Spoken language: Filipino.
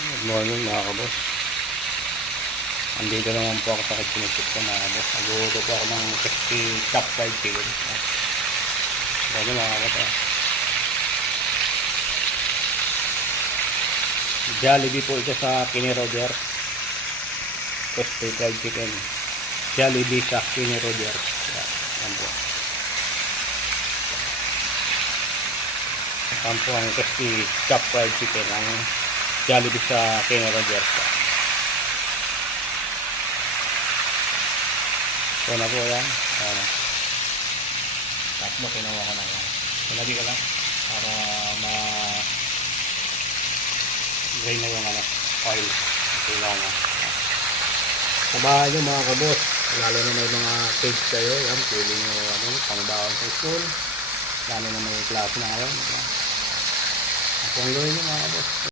Good morning mga kabos. Andito naman po ako sa kitchen ko mga kabos. Nagluto po ako ng crispy chop fried chicken. Bago mga kabos. Jollibee po ito sa Kenny Roger. Crispy fried chicken. Jollibee sa Kenny Roger. Yan po. Yan po ang crispy chop fried chicken. Ang Jollibee sa Kenny Roger. So na po yan. Tatlo kinuha ko na yan. Lagi ka lang para ma-drain na yung oil. Kailangan. Sa bahay nyo mga kabos, lalo na may mga kids kayo, yan, pili nyo pangbaon sa school. Lalo na may klase na ngayon. Ako ang gawin nyo mga kabos.